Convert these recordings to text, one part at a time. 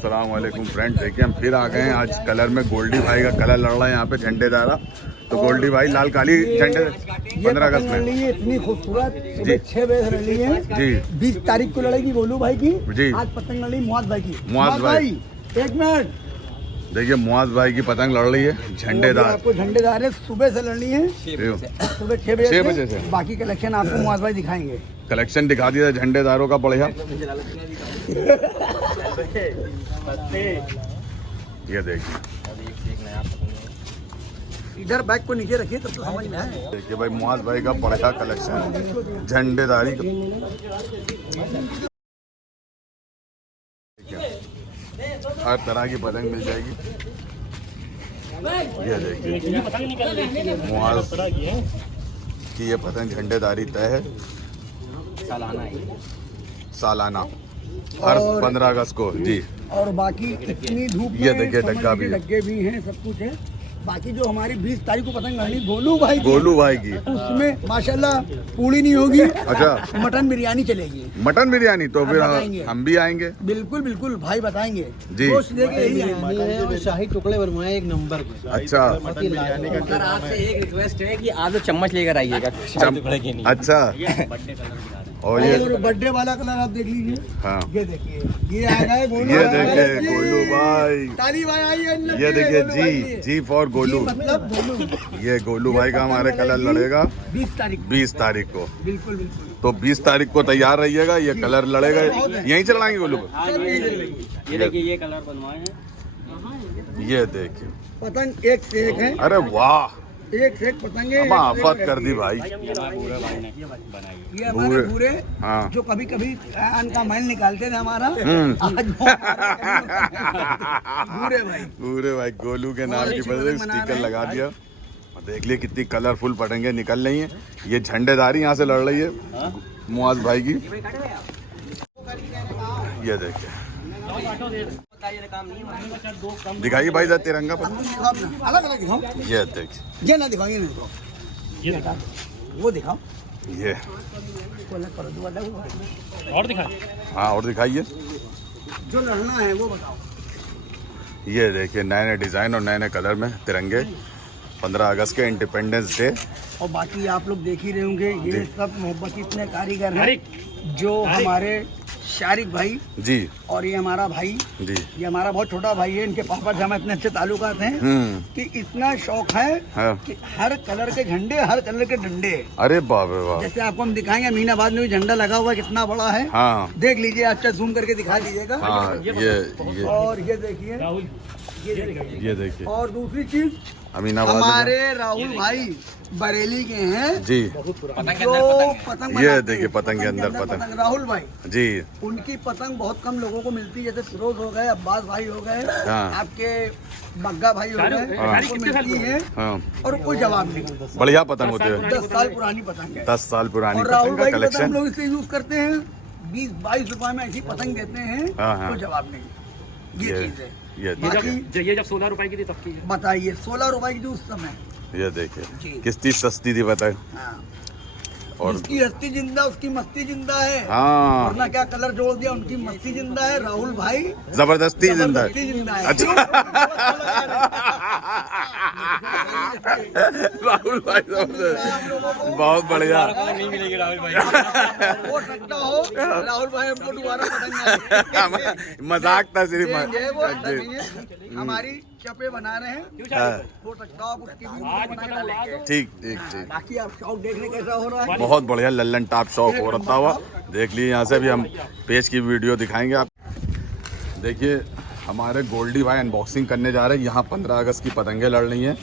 अस्सलाम वालेकुम फ्रेंड। देखिए हम फिर आ गए हैं आज कलर में। गोल्डी भाई का कलर लड़ रहा है यहाँ पे झंडेदारा। तो गोल्डी भाई लाल काली झंडे 15 अगस्त में इतनी खूबसूरत 6 बजे लड़ी है जी। 20 तारीख को लड़ेगी गोलू भाई की जी। आज पतंग लड़ी मुआज भाई की। मुआज भाई 1 मिनट। देखिए मुआज भाई की पतंग लड़ रही है झंडेदार। आपको झंडेदार है, सुबह से लड़नी है, सुबह 6 बजे से। बाकी कलेक्शन आपको मुआज भाई दिखाएंगे। कलेक्शन दिखा दिया झंडेदारों का बढ़िया। ये देखिए, इधर बैग को नीचे रखिए तब तो समझ में आए। देखिए भाई मुआज भाई का बढ़िया कलेक्शन झंडेदारी का। हर तरह की पतंग मिल जाएगी। ये देखिए मुआज की ये पतंग झंडेदारी तय है सालाना हर 15 अगस्त को जी। और बाकी इतनी धूप ये देखिए डग्गा भी है, डग्गे भी हैं, सब कुछ है। बाकी जो हमारी 20 तारीख को पतंग लड़नी गोलू भाई की उसमें माशाल्लाह पूड़ी नहीं होगी। अच्छा, मटन बिरयानी चलेगी। मटन बिरयानी तो फिर हम भी आएंगे। बिल्कुल बिल्कुल भाई बताएंगे जी। गोश्त लेके यही आएंगे। शाही टुकड़े बनवाए 1 नंबर के। अच्छा, मगर आपसे एक रिक्वेस्ट है कि आधे चम्मच लेकर आइएगा शाही टुकड़े के लिए। अच्छा, और ये बर्थडे वाला कलर आप देख लीजिए। हाँ, ये देखिए ये आ गए गोलू। ये देखिए गोलू भाई। ताली भाई आई है। ये देखिए जी फॉर गोलू। मतलब गोलू ये गोलू भाई का हमारे कलर लड़ेगा 20 तारीख को। बिल्कुल बिल्कुल। तो 20 तारीख को तैयार रहिएगा। ये कलर लड़ेगा, यहीं चलाएंगे गोलू को। ये देखिए ये कलर बनवाए हैं। ये देखिए पतंग एक से एक है। अरे वाह, एक से एक पतंगे। हम आफत कर दी भाई। ये हमारे पूरे हाँ। जो कभी कभी अन्न का मैल निकालते थे हमारा आज पूरे भाई गोलू के नाम की वजह से स्टिकर लगा दिया। और देख लिए कितनी कलरफुल पतंगे निकल रही हैं। ये झंडेदारी यहाँ से लड़ रही है मुआज भाई की। ये देखिए दिखाइए भाई तिरंगा पर। अलग अलग दिखाओ। ये देखिए, ये ना दिखाओ, ये दिखाओ, वो दिखाओ। ये और दिखाएं। हाँ और दिखाइए। जो लड़ना है वो बताओ। ये देखिए नए नए डिजाइन और नए नए कलर में तिरंगे 15 अगस्त के इंडिपेंडेंस डे। और बाकी आप लोग देख ही रहे होंगे ये सब मोहब्बत इतने कारीगर हैं जो हमारे शारिक भाई जी और ये हमारा भाई जी, ये हमारा बहुत छोटा भाई है। इनके पापा से हमें इतने अच्छे ताल्लुकात हैं कि इतना शौक है कि हर कलर के झंडे, हर कलर के डंडे। अरे बाप रे बाप। जैसे आपको हम दिखाएंगे अमीनाबाद में भी झंडा लगा हुआ है, कितना बड़ा है। हाँ देख लीजिए, अच्छा जूम करके दिखा दीजिएगा। हाँ, ये और ये देखिए, ये देखिए। और दूसरी चीज अमीनाबाद हमारे राहुल भाई बरेली के हैं जी। जो पतंग ये देखिए पतंग के अंदर पतंग राहुल भाई जी। उनकी पतंग बहुत कम लोगों को मिलती है। जैसे फिरोज हो गए, अब्बास भाई हो गए, हाँ। आपके बग्गा भाई हो गए, उनको मिलती है हाँ, और कोई जवाब नहीं। बढ़िया पतंग होते हैं। 10 साल पुरानी पतंग है। 10 साल पुरानी और राहुल पतंग का भाई की पतंग हम कलेक्शन। लोग इसे यूज करते हैं। 20-22 रुपए में ऐसी पतंग देते हैं, हाँ, हाँ। कोई जवाब नहीं। ये चीज है। ये बाकी ये जब 16 रुपए की थी तब की बताइए 16 रुपए की थी उस समय। ये देखिए किस चीज सस्ती थी बताए। हाँ। और उसकी हस्ती जिंदा, उसकी मस्ती जिंदा है। हाँ, वरना क्या कलर जोड़ दिया, उनकी मस्ती जिंदा है। राहुल भाई जबरदस्ती जिंदा है। जबरदस्ती जिंदा है। अच्छा राहुल भाई बहुत बढ़िया। नहीं मिलेगी राहुल भाई। हो सकता हो राहुल भाई हमको दोबारा पतंग मजाक था सिर्फ। देंगे, वो ऐसा नहीं है। हमारी चपे बना रहे हैं, हो सकता हो आप उसकी भी बनाए लेके। ठीक ठीक ठीक। बाकी आप शौक देखने कैसा हो रहा है। बहुत बढ़िया लल्लन टॉप शॉप हो रहा हुआ देख लीजिए। यहाँ से भी हम पेज की वीडियो दिखाएंगे आप। देखिए हमारे गोल्डी भाई अनबॉक्सिंग करने जा रहे हैं। यहाँ 15 अगस्त की पतंगें लड़ रही हैं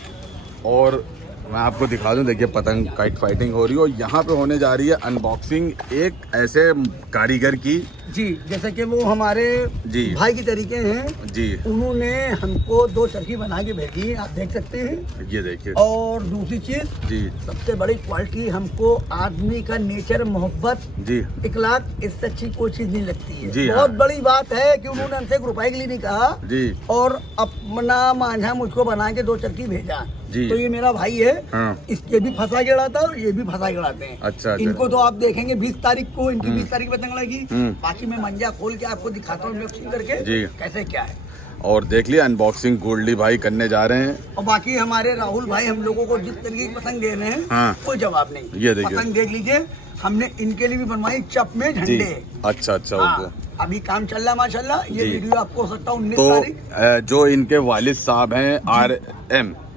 और मैं आपको दिखा दूं। देखिए पतंग काइट फाइटिंग हो रही है और यहाँ पे होने जा रही है अनबॉक्सिंग एक ऐसे कारीगर की जी। जैसे कि वो हमारे जी भाई की तरीके हैं जी। उन्होंने हमको 2 चरखी बना के भेजी है, आप देख सकते हैं। ये देखिए। और दूसरी चीज जी सबसे बड़ी क्वालिटी हमको आदमी का नेचर, मोहब्बत, जी, इखलाक, इससे अच्छी कोई चीज नहीं लगती है। जी बहुत हाँ। बड़ी बात है कि उन्होंने हमसे 1 रुपए के लिए नहीं कहा जी और अपना मांझा मुझको बना के 2 चरखी भेजा। जी। तो ये मेरा भाई है। हाँ। इसके भी फंसा के उड़ाता है और ये भी फंसा के उड़ाते हैं। अच्छा। इनको तो आप देखेंगे 20 तारीख को, इनकी 20 तारीख पतंग उड़ेगी। बाकी मैं मंजा खोल के आपको दिखाता हूँ अनबॉक्सिंग करके जी। कैसे क्या है। और देख लिया अनबॉक्सिंग गोल्डी भाई करने जा रहे हैं। और बाकी हमारे राहुल भाई हम लोगों को जिस तरीके की पतंग दे रहे हैं, हाँ। कोई जवाब नहीं। ये देखिए। पतंग देख लीजिए, हमने इनके लिए भी बनवाई चप में जी। झंडे। अच्छा ओके। हाँ, अभी काम चल रहा है माशाल्लाह। ये जी। वीडियो आपको हो सकता है 19 तो तारीख। जो इनके वालिद साहब हैं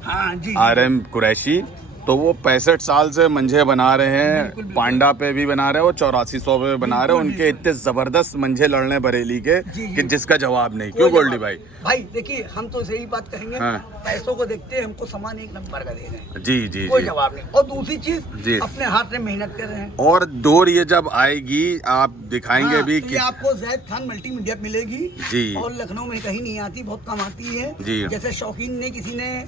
हाँ जी। RM कुरैशी, तो वो 65 साल से मंझे बना रहे हैं। बिल्कुल, बिल्कुल। पांडा पे भी बना रहे हैं और 8400 पे बना रहे हैं। बिल्कुल, उनके इतने जबरदस्त मंझे लड़ने बरेली के जी, जी। कि जिसका जवाब नहीं। कोई क्यों जवाब गोल्डी भाई? भाई देखिए, हम तो यही बात कहेंगे, हाँ। पैसों को देखते हैं, हमको सामान एक नंबर का दे रहे हैं। जी जी कोई जी। जवाब नहीं। और दूसरी जी। चीज, अपने हाथ में मेहनत कर रहे हैं। और डोर ये जब आएगी आप दिखाएंगे हाँ, भी तो कि ये आपको जैद खान मल्टीमीडिया पे मिलेगी। जी। और लखनऊ में कहीं नहीं आती, बहुत कम आती है। जी। जैसे शौकीन ने किसी ने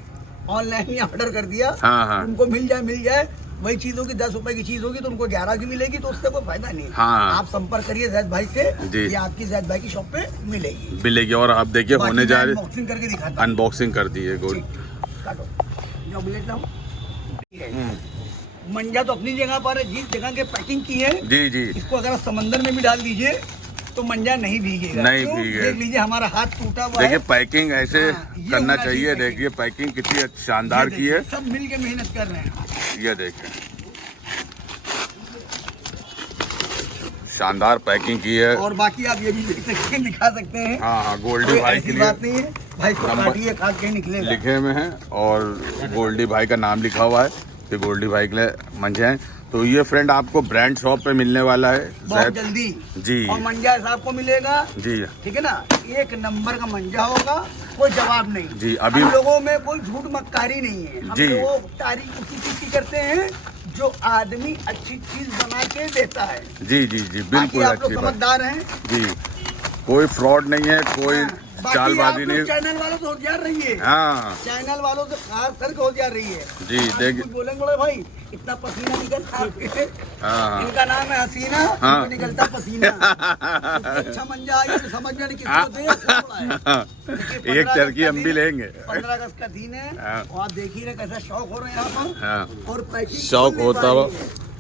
ऑनलाइन ही ऑर्डर कर दिया, हाँ, हाँ। उनको मिल जाए वही चीज होगी। 10 रुपए की चीज होगी तो उनको 11 की मिलेगी, तो उससे कोई फायदा नहीं है। हाँ। आप संपर्क करिए जैद भाई से, जी। ये आपकी जैद भाई की शॉप पे मिलेगी। मिलेगी। और आप देखिए होने जा रही, अनबॉक्सिंग करके दिखाता हूँ। अनबॉक्सिंग कर दी है गोल्ड। काटो जो बुलेट लाऊं। मंजा तो अपनी जगह पर है, जिस जगह के पैकिंग की है, जी जी। इसको अगर आप समंदर में भी डाल दीजिए तो मंजा नहीं भीगेगा। नहीं क्यों? भीगेगा। देख लीजिए हमारा हाथ टूटा हुआ देखिए है। पैकिंग ऐसे हाँ, ये करना होना चाहिए। चाहिए देखिए पैकिंग कितनी शानदार ये की है। देखिए, सब मिल के मेहनत कर रहे हैं। ये देखिए शानदार पैकिंग की है। और बाकी आप ये भी देख सकते हैं, दिखा सकते हैं। हाँ गोल्डी कोई भाई ऐसी के बात लिए नहीं है भाई, इसको नंबर- काटिए, काट के निकलेगा। लिखे में है और गोल्डी भाई का नाम लिखा हुआ है कि गोल्डी भाई के लिए मंझे हैं। तो ये फ्रेंड आपको ब्रांड शॉप पे मिलने वाला है बहुत जैद। जल्दी। जी और मंजा साहब को मिलेगा। जी ठीक है ना, एक नंबर का मंजा होगा, कोई जवाब नहीं। जी, अभी- हम लोगों में कोई झूठ मक्कारी नहीं है। हम जी। लोग तारीफ उसी चीज की करते हैं जो आदमी अच्छी चीज बना के देता है। जी जी जी बाकी बिल्कुल आप लोग अच्छी बात। समझदार हैं। जी कोई फ्रॉड नहीं है, कोई बाकी चालबाजी आप नहीं। लोग चैनल वालों से होशियार रहिए। हाँ चैनल वालों से खास करके होशियार रहिए। जी, आज देख- कुछ बोलेंगे बड़े भाई, इतना पसीना निकलता है आपके। हाँ। इनका नाम है हसीना, हाँ। इनको निकलता पसीना। अच्छा मंजा आइए तो समझ में नहीं किसको दे, कौन उड़ाए। देखिए, एक 15 चरखी अगस्त हम का भी दिन- लेंगे। 15 अगस्त का दिन है। हाँ। और आप देख ही रहे कैसा शौक हो रहा है यहाँ पर। हाँ। और पैकिंग शौक खुली होता हुआ। पड़ी है।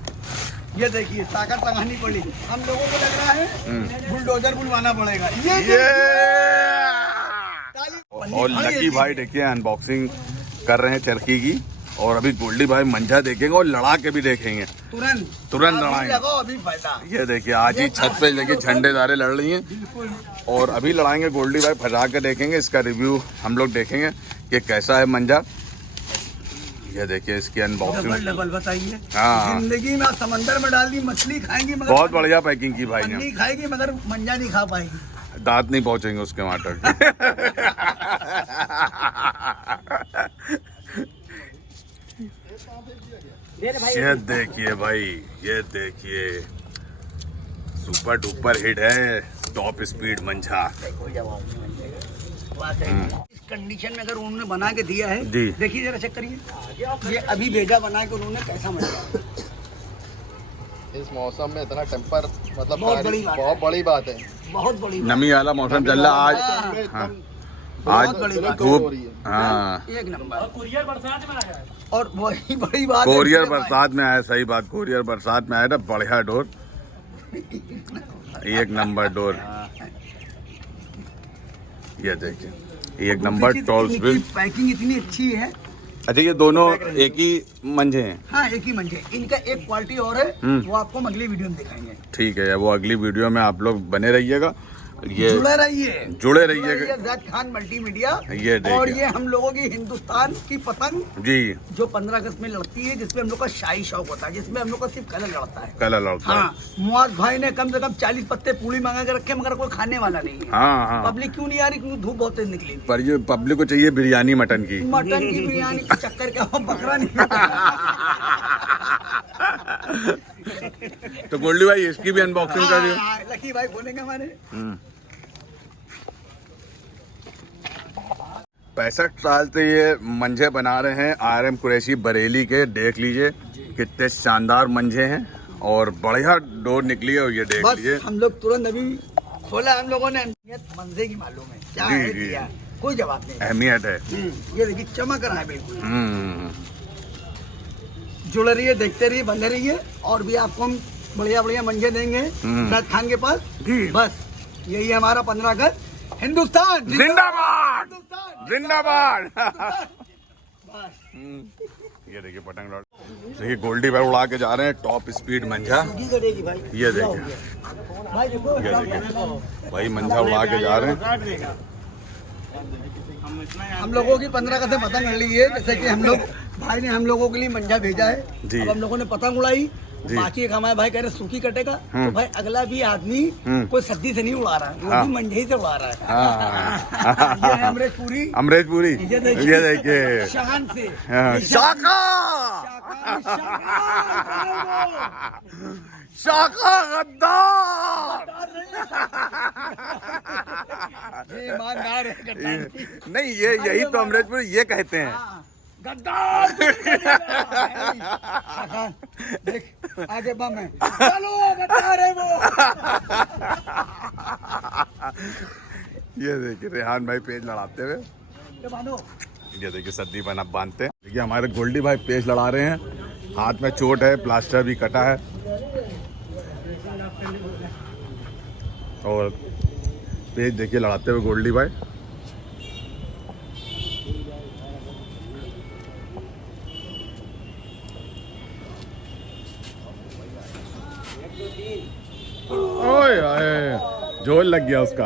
ये देखिए ताकत लगानी पड़ी। हम लोगों को लग रहा है बुलडोजर बुलवाना पड़ेगा। ये और लकी भाई देखिए अनबॉक्सिंग कर रहे हैं चरखी की। और अभी गोल्डी भाई मंझा देखेंगे और लड़ा के भी देखेंगे। तुरंत तुरंत अभी लड़ाएंगे। लगाओ, अभी फायदा। ये देखिए आज ही छत पे देखिए झंडेदारे लड़ रही हैं। बिल्कुल। और अभी लड़ाएंगे गोल्डी भाई, फंसा के देखेंगे। इसका रिव्यू हम लोग देखेंगे कि कैसा है मंजा। ये देखिए इसकी डबल अनबॉक्सिंग। डबल बताइए। हाँ। जिंदगी में समंदर में डाल दी, मछली खाएंगी मगर बहुत बढ़िया पैकिंग की भाई ने। पन्नी खाएगी मगर मंजा नहीं खा पाएगी। दांत नहीं पहुंचेंगे उसके वहां तक। ये देखिए भाई, ये देखिए सुपर डुपर हिट है टॉप स्पीड मंझा। कोई जवाब नहीं मंजेगा। वाकई इस कंडीशन में अगर उन्होंने बना के दिया है, जी। देखिए जरा चेक करिए। ये अभी भेजा बना के उन्होंने, कैसा मंजा। इस मौसम में इतना टेम्पर मतलब बहुत बड़ी बात बहुत बड़ी बात है। बहुत बड़ी बात। नमी वाला मौसम चल रहा आज। हाँ। आज बहुत बड़ी बात धूप। हो रही है। हाँ एक नंबर। कुरियर बरसात में आया है। और वही बड़ी बात है, कोरियर मेरे भाई। बरसात में आया। सही बात, कोरियर बरसात में आया था। बढ़िया डोर, एक नंबर डोर। ये देखिए एक नंबर टॉल इनकी स्पीड। पैकिंग इतनी अच्छी है। अच्छा ये दोनों एक ही मंझे हैं? हाँ, एक ही मंजे। इनका एक क्वालिटी और है, वो आपको हम अगली वीडियो में दिखाएंगे। ठीक है, वो अगली वीडियो में आप लोग बने रहिएगा। ये जुड़े रहिए, जुड़े रहिएगा। जैद खान मल्टीमीडिया। ये देखिए। और ये हम लोगों की हिंदुस्तान की पतंग जी जो 15 अगस्त में लड़ती है, जिसमें हम लोग का शाही शौक होता है, जिसमें हम लोग का सिर्फ कलर लड़ता है। कलर लड़ता है। हाँ, मुआज भाई ने कम से कम 40 पत्ते पूरी मंगा के रखे, मगर कोई खाने वाला नहीं है। हाँ हाँ। पब्लिक क्यों नहीं आ रही? क्योंकि धूप बहुत तेज निकली। पर ये पब्लिक को चाहिए बिरयानी मटन की। मटन की बिरयानी के चक्कर क्या हो, बकरा नहीं। तो गोल्डी भाई इसकी भी अनबॉक्सिंग कर दियो। हाँ, लकी भाई बोलेंगे हमारे। 65 साल से ये मंझे बना रहे हैं RM कुरैशी बरेली के। देख लीजिए कितने शानदार मंझे हैं और बढ़िया डोर निकली है। और ये देख लीजिए। बस हम लोग तुरंत अभी खोला हम लोगों ने। मंजे की मालूम है क्या जी, है जी। किया। कोई जवाब नहीं। अहमियत है। ये देखिए चमक रहा है बिल्कुल। जुड़ रही है, देखते रहिए, बंधे रहिए, और भी आपको हम बढ़िया बढ़िया मंजे देंगे शाहिद खान के पास। बस यही है हमारा 15 अगस्त। हिंदुस्तान जिंदाबाद, जिंदाबाद। बस ये देखिए पतंग लौट, देखिए गोल्डी भाई उड़ा के जा रहे हैं टॉप स्पीड मंझा। भाई ये देखिए, भाई देखो, ये देखिए भाई मंझा उड़ा के जा रहे हैं। हम लोगों की 15 अगस्त में पतंग लड़ी है, जैसे कि हम लोग भाई ने हम लोगों के लिए मंजा भेजा है। अब हम लोगों ने पतंग उड़ाई, बाकी एक हमारे भाई कह रहे सूखी कटेगा, तो भाई अगला भी आदमी कोई सद्दी से नहीं उड़ा रहा है, वो भी मंजे ही से उड़ा रहा है। ये है अमरेशपुरी। अमरेशपुरी, ये देखिए शान से शाखा, शाखा गद्दार। ये ईमानदार है गद्दार। नहीं, ये यही तो अमरेशपुरी ये कहते हैं। गद्दार देख आगे बम है, चलो गद्दार है वो। ये देखिए रेहान भाई पेज लड़ाते हुए, ये देखिए सद्दी बना बांधते हैं। देखिए हमारे गोल्डी भाई पेज लड़ा रहे हैं, हाथ में चोट है, प्लास्टर भी कटा है, और पेज देखिए लड़ाते हुए गोल्डी भाई। ओए ओए जोर लग गया उसका।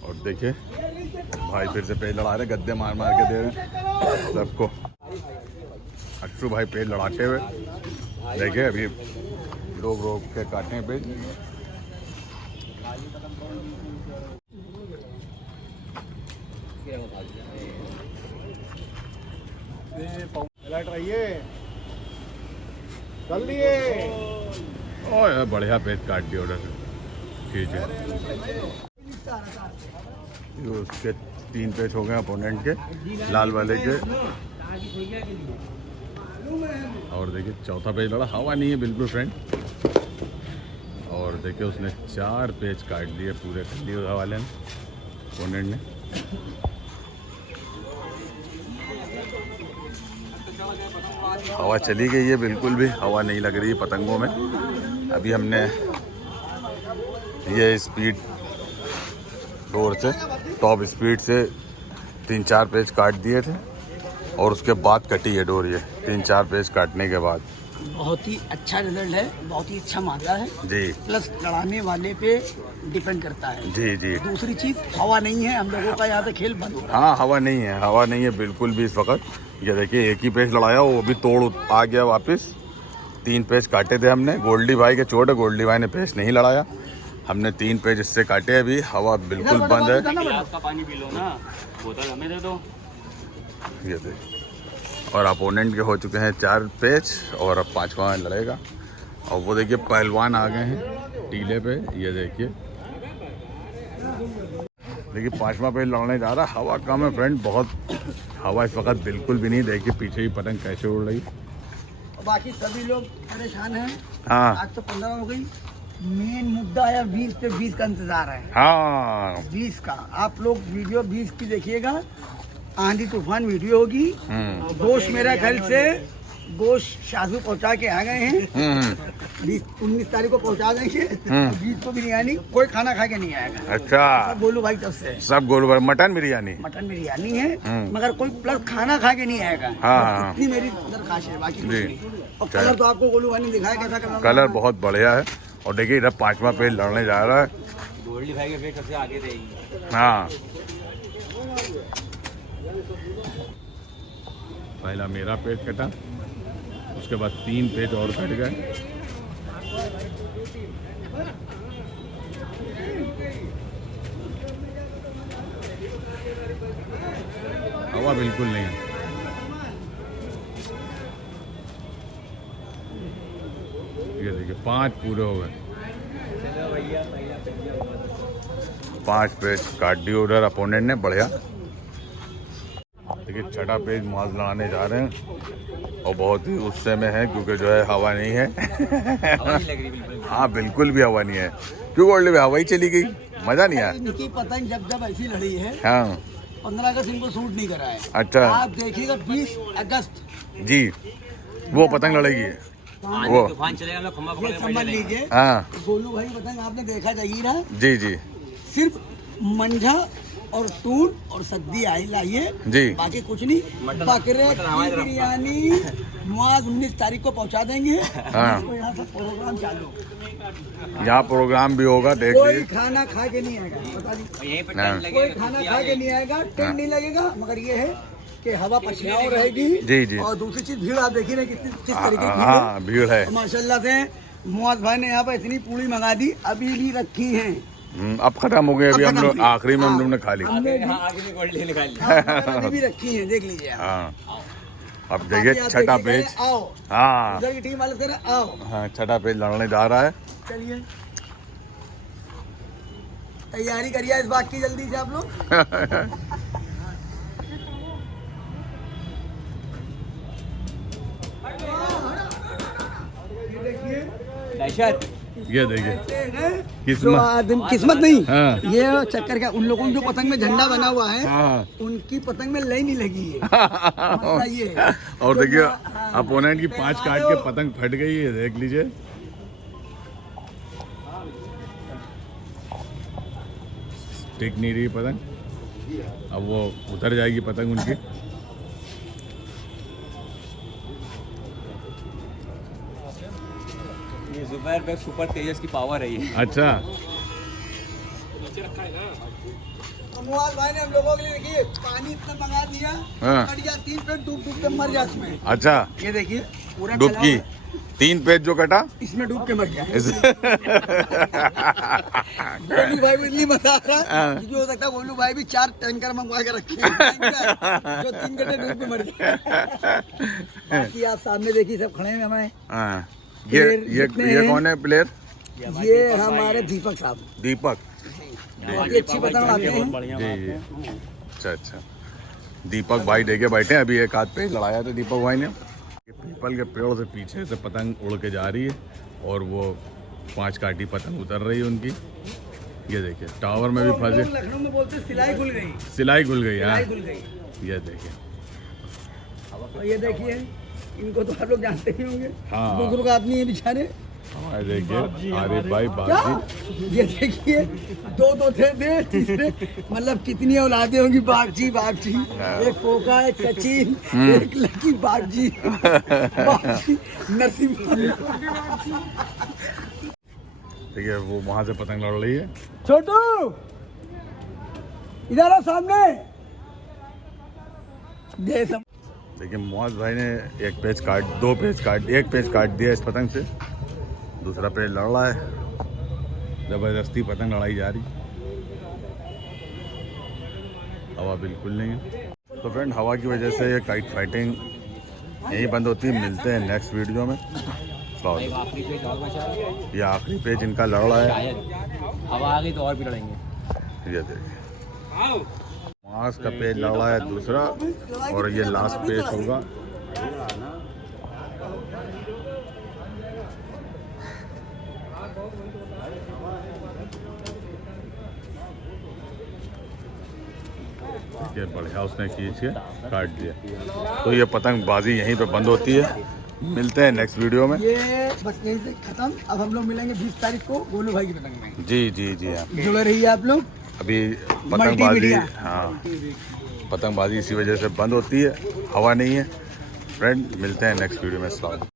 और देखिए भाई फिर से पेज लड़ा रहे, गद्दे मार मार के दे रहे हैं सबको। अक्षु भाई पेज लड़ाते हुए, देखिए अभी रोक रोक के काटे हैं पेज। चल दिए। ओए बढ़िया पेज काट दिया उधर से, खींचे। उसके 3 पेज हो गए अपोनेंट के, लाल वाले के। और देखिए चौथा पेज लड़ा, हवा नहीं है बिल्कुल फ्रेंड। और देखिए उसने 4 पेज काट दिए पूरे कर लिए उधर वाले ने, अपोनेंट ने। हवा चली गई है, बिल्कुल भी हवा नहीं लग रही है पतंगों में। अभी हमने ये स्पीड डोर से, टॉप स्पीड से 3-4 पेज काट दिए थे, और उसके बाद कटी है डोर। ये 3-4 पेज काटने के बाद बहुत ही अच्छा रिजल्ट है, बहुत ही अच्छा मामला है जी। प्लस लड़ाने वाले पे डिपेंड करता है। जी जी। दूसरी चीज हवा नहीं है, हम लोगों का यहाँ पे खेल बंद हो रहा है। हाँ हवा नहीं है, हवा नहीं है बिल्कुल भी इस वक्त। ये देखिए एक ही पेज लड़ाया, वो भी तोड़ आ गया वापस। 3 पेज काटे थे हमने, गोल्डी भाई के चोट है, गोल्डी भाई ने पेज नहीं लड़ाया। हमने 3 पेज इससे काटे, अभी हवा बिल्कुल बंद है। गिलास का पानी पी लो ना, बोतल हमें दे दो। ये देखिए, और अपोनेंट के हो चुके हैं 4 पेज, और अब 5वां लड़ेगा। और वो देखिए पहलवान आ गए हैं टीले पे। ये देखिए 5वां पेज लड़ने जा रहा है। हवा कम है फ्रेंड, बहुत हवा इस वक्त बिल्कुल भी नहीं। देखिए पीछे ही पतंग कैसे उड़ रही। बाकी सभी लोग परेशान हैं। हाँ आज तो 15 हो गई, मेन मुद्दा है 20 पे 20 का इंतजार है। हाँ 20 का आप लोग वीडियो 20 की देखिएगा, आंधी तूफान वीडियो होगी। गोश्त मेरा ख्याल से गोश्त शाजू पहुंचा के आ गए हैं। 19 तारीख को पहुंचा देंगे। 20 को बिरयानी, कोई खाना खा के नहीं आएगा। अच्छा सब बोलू भाई तब से, सब गोलू भाई मटन बिरयानी, मटन बिरयानी है, मगर कोई प्लस खाना खा के नहीं आएगा। हाँ। इतनी मेरी दरखास्त है, बाकी कुछ जी। नहीं। और कलर तो आपको गोलू भाई ने दिखाया कैसा कलर। कलर बहुत बढ़िया है। और देखिए इधर 5वां पेज लड़ने जा रहा है। गोल्डी भाई के पेट सबसे आगे रहेगी। हाँ पहला मेरा पेज कटा, उसके बाद 3 पेज और कट गए। हवा बिल्कुल नहीं है। ये देखिए 5 पूरे हो गए। 5 पेज काट दिए उधर अपोनेंट ने, बढ़िया। देखिए 6ठा पेज माज लड़ाने जा रहे हैं। और बहुत ही गुस्से में है क्योंकि जो है हवा नहीं है। हवा नहीं लग रही बिल्कुल। हाँ बिल्कुल भी हवा नहीं है। क्यों गोल्डी भाई, हवा ही चली गई, मजा नहीं आया। इनकी पतंग जब ऐसी लड़ी है, हाँ 15 अगस्त इनको सूट नहीं करा है। अच्छा आप देखिएगा 20 अगस्त जी, वो पतंग लड़ेगी वो। तूफान चलेगा, हम लोग खम्बा पकड़ ये के समझ बैठे रहेंगे। लीजिए, हाँ गोलू भाई पतंग आपने देखा जाएगी ना, जी जी सिर्फ मंझा और टूर और सद्दी आई लाइए जी। बाकी कुछ नहीं। बकरे की बिरयानी 19 तारीख को पहुंचा देंगे। हाँ। तो यहाँ से प्रोग्राम चालू, यहाँ प्रोग्राम भी होगा, देख कोई लीजिए। खाना खा के नहीं आएगा, बता दी। और यहीं पे हाँ। टेंट कोई लगेगा। खाना खा के नहीं आएगा, टेंट नहीं लगेगा, मगर ये है कि हवा पछाव रहेगी। जी, जी। और दूसरी चीज भीड़, आप देखिए ना किस तरीके की भीड़ हाँ है। भीड़ है। माशाल्लाह से मुआज भाई ने यहाँ पर इतनी पूरी मंगा दी, अभी भी रखी है। अब खत्म हो गए, अभी अब हम खत्म लोग हुई। आखिरी में हम हाँ। लोग ने खा ली। हमने भी- हाँ, आगे भी गोल्ड ले निकाल लिया। हाँ, अभी भी रखी है, देख लीजिए आप। हाँ अब बाकी देखिए आप छठा देखिए, पेज। आओ हाँ उधर की टीम वाले तेरा आओ, हाँ छठा पेज लड़ने जा रहा है। चलिए तैयारी करिए इस बात की जल्दी से आप लोग। ये देखिए, दहशत। ये देखिए जो किस्मत। आदमी किस्मत नहीं, हाँ। ये चक्कर क्या, उन लोगों की जो पतंग में झंडा बना हुआ है, हाँ उनकी पतंग में लाइन नहीं लगी है। मसला ये है। और तो देखिए हाँ। अपोनेंट की 5 काट के पतंग फट गई है, देख लीजिए। टिक नहीं रही पतंग, अब वो उतर जाएगी पतंग उनकी। ये जुबैर पे सुपर तेजस की पावर है ये। अच्छा मुआज भाई ने हम लोगों के लिए देखिए पानी इतना मंगा दिया, हाँ। कट गया 3 पेट, डूब डूब के मर गया इसमें। अच्छा ये देखिए पूरा डुबकी, चला, 3 पेज जो कटा इसमें डूब के मर गया। इस- गोलू भाई को इसलिए बता रहा है क्योंकि हो सकता है गोलू भाई भी 4 टैंकर मंगवा के रखे हैं, टैंकर, जो 3 घंटे डूब के मर गए। बाकी आप सामने देखिए सब खड़े हैं हमारे, हाँ। प्लेयर जितने ये हैं। कौन है प्लेयर? ये हमारे दीपक साहब, दीपक बहुत अच्छी पतंग लाते हैं। जी जी। अच्छा अच्छा, दीपक भाई देखे बैठे हैं, अभी एक हाथ पे लड़ाया था दीपक भाई ने। ये पीपल के पेड़ से पीछे से पतंग उड़ के जा रही है और वो 5 काटी पतंग उतर रही है उनकी। ये देखिए टावर में भी तो हम फंसे, लोग लखनऊ में बोलते हैं सिलाई खुल गई, सिलाई खुल गई। हाँ सिलाई खुल गई। ये देखिए, और ये देखिए इनको तो आप लोग जानते ही होंगे, हाँ। बुजुर्ग आदमी है बेचारे। हमारे देखिए आरिफ भाई क्या बाजी। ये देखिए 2 थे तीसरे, मतलब कितनी औलादे होंगी, बागजी बागजी, एक पोका, एक सचिन, एक लकी बागजी, बागजी नसीब। देखिए वो वहाँ से पतंग लड़ रही है। छोटू इधर आओ सामने, दे सब। देखिए मुआज भाई ने 1 पेज काट, 2 पेज काट, 1 पेज काट दिया इस पतंग से, दूसरा पेज लड़ रहा है। जबरदस्ती पतंग लड़ाई जा रही, हवा बिल्कुल नहीं है। तो फ्रेंड हवा की वजह से ये काइट फाइटिंग यहीं बंद होती है। मिलते हैं नेक्स्ट वीडियो में। एक आखिरी पेज और बचा है। ये आखिरी पेज इनका लड़ रहा है। शायद हवा आ गई तो और भी लड़ेंगे। ये देखिए मास का पेज लड़ रहा है दूसरा, और ये लास्ट पेज होगा। देखिए बढ़िया उसने खींच के काट दिया। तो ये पतंगबाजी यहीं पे बंद होती है। मिलते हैं नेक्स्ट वीडियो में। ये बस यहीं से खत्म। अब हम लोग मिलेंगे 20 तारीख को गोलू भाई की पतंग में। जी जी जी हाँ। जुड़े रहिए आप लोग। अभी पतंगबाजी, मल्टीमीडिया। हाँ पतंगबाजी इसी वजह से बंद होती है, हवा नहीं है। फ्रेंड मिलते हैं नेक्स्ट वीडियो में। अस्सलाम।